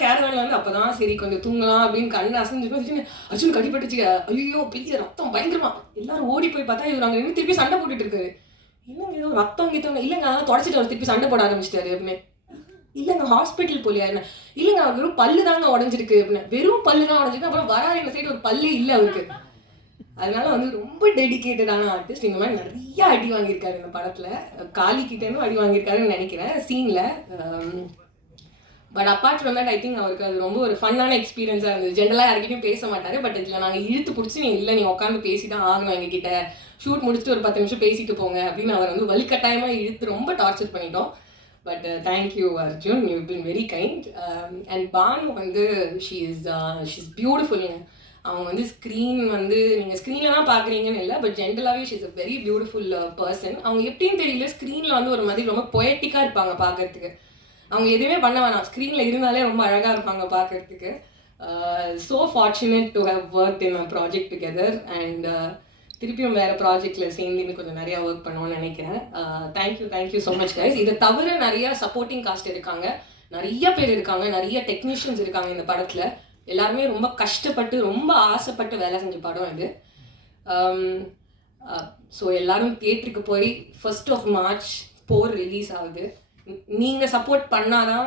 கேரவான்ல வந்து அப்பதான் சரி கொஞ்சம் தூங்கலாம் அப்படின்னு கண்ணு அசைஞ்சு போய் அர்ஜுன் கடிபட்டுச்சு. ஐயோ பெரிய ரத்தம் பயங்கரமா. எல்லாரும் ஓடி போய் பார்த்தா இவர் அங்கே திருப்பி சண்டை போட்டுட்டு இருக்காரு. இல்லைங்க ஏதோ ரத்தம் கித்தம் இல்லைங்க அதான் தொடச்சிட்டு அவர் திருப்பி சண்டை போட ஆரம்பிச்சிட்டாரு அப்படின்னு. இல்லைங்க ஹாஸ்பிட்டல் போலியா என்ன? இல்லைங்க அவர் வெறும் பல்லு தாங்க உடஞ்சிருக்கு அப்படின்னு. வெறும் பல்லு தான் உடஞ்சிருக்கு. அப்புறம் வராரு இந்த சைடு ஒரு பல்லே இல்லை அவருக்கு. அதனால வந்து ரொம்ப டெடிக்கேட்டடான ஆர்டிஸ்ட் இந்த மாதிரி நிறைய அடி வாங்கியிருக்காரு இந்த படத்தில். காளி கிட்டேனும் அடி வாங்கியிருக்காருன்னு நினைக்கிறேன் சீனில் but apart from that I think அவருக்கு அது ரொம்ப ஒரு ஃபன்னான எக்ஸ்பீரியன்ஸாக இருந்தது. ஜென்ரலாக யார்கிட்டயும் பேச மாட்டாரு பட் இதில் நாங்கள் இழுத்து பிடிச்சி நீ இல்லை நீ உட்காந்து பேசி தான் ஆகணும் எங்ககிட்ட. ஷூட் முடிச்சுட்டு ஒரு பத்து நிமிஷம் பேசிட்டு போங்க அப்படின்னு அவர் வந்து வலுக்கட்டாயமாக இழுத்து ரொம்ப டார்ச்சர் பண்ணிட்டோம். But thank you Arjun you been very kind and Banu வந்து ஷீ இஸ் ஷீ இஸ் பியூட்டிஃபுல்லுங்க அவங்க வந்து ஸ்க்ரீன் வந்து நீங்கள் ஸ்க்ரீனில் தான் பார்க்குறீங்கன்னு இல்லை பட் ஜென்ரலாகவே she is a very beautiful person அவங்க எப்படின்னு தெரியல ஸ்க்ரீனில் வந்து ஒரு மாதிரி ரொம்ப பொயட்டிக்காக இருப்பாங்க பார்க்கறதுக்கு. அவங்க எதுவுமே பண்ண வேணாம். ஸ்க்ரீனில் இருந்தாலே ரொம்ப அழகாக இருப்பாங்க பார்க்கறதுக்கு. So fortunate to have work in a project together and திருப்பியும் வேறு ப்ராஜெக்டில் சேர்ந்து கொஞ்சம் நிறையா ஒர்க் பண்ணணும்னு நினைக்கிறேன். Thank you thank you so much guys இதை தவிர நிறைய சப்போர்ட்டிங் காஸ்ட் இருக்காங்க. நிறைய பேர் இருக்காங்க. நிறைய டெக்னீஷியன்ஸ் இருக்காங்க இந்த படத்தில். எல்லாருமே ரொம்ப கஷ்டப்பட்டு ரொம்ப ஆசைப்பட்டு வேலை செஞ்ச படம் இது ஸோ um, uh, எல்லாரும் தியேட்டருக்கு போய் first of March for release ஆகுது. நீங்கள் சப்போர்ட் பண்ணாதான்